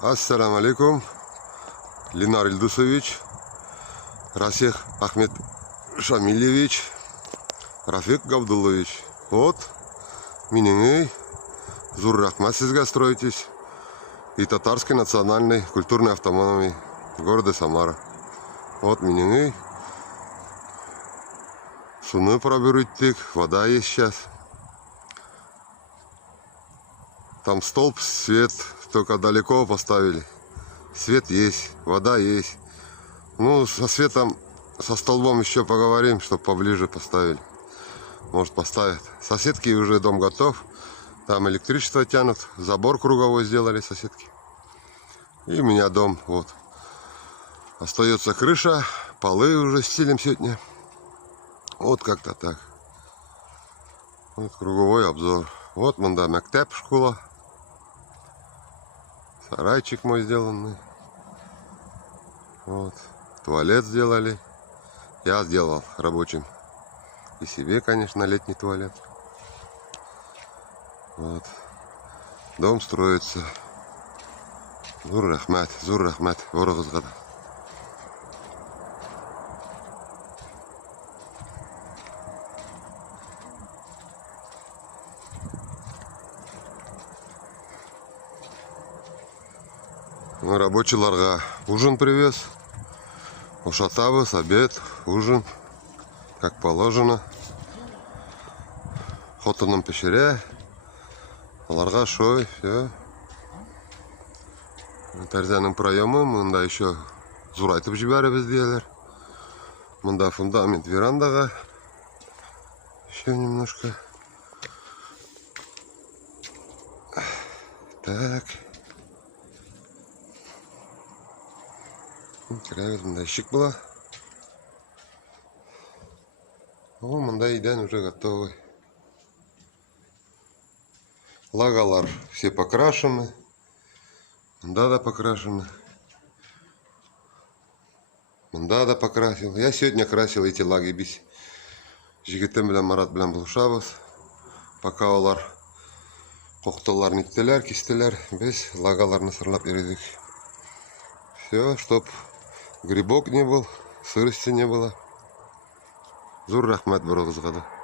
Ассаламу алейкум, Ленар Ильдусович, Расех Ахмед Шамильевич, Рафик Габдуллович. Вот, менің зур рахмат сізге строитесь. И Татарской национальной культурной автономии города Самара. Вот менің суны пробуриттик, вода есть сейчас. Там столб, свет только далеко поставили. Свет есть, вода есть. Ну, со светом, со столбом еще поговорим, чтобы поближе поставили. Может, поставят. Соседки уже дом готов. Там электричество тянут. Забор круговой сделали соседки. И у меня дом, вот. Остается крыша. Полы уже стелим сегодня. Вот как-то так. Вот круговой обзор. Вот мында мектеп, школа. Сарайчик мой сделанный. Вот. Туалет сделали. Я сделал рабочим. И себе, конечно, летний туалет. Вот. Дом строится. Зур рахмат, ворогызгада. Рабочиларга ужин привез. Ушатабыз, обед, ужин. Как положено. Хотаным пешере. Аларга шой, все. Тарзаның проемы, мында еще зурайтып жибәребез дияләр. Мында фундамент верандага. Еще немножко. Так. Кірәбез, мында ишек була. О, мында идән уже готовый. Лагалар все покрашены. Мында да покрашены. Мында да покрасил. Я сегодня красил эти лаги бис. Жигитем белән Марат белән булышабыз. Пока олар коктолар ниттеләр, кистеләр, без лагаларны сырлап йөридек. Все, чтоб грибок не был, сырости не было. Зур рахмат, бұрығызға да.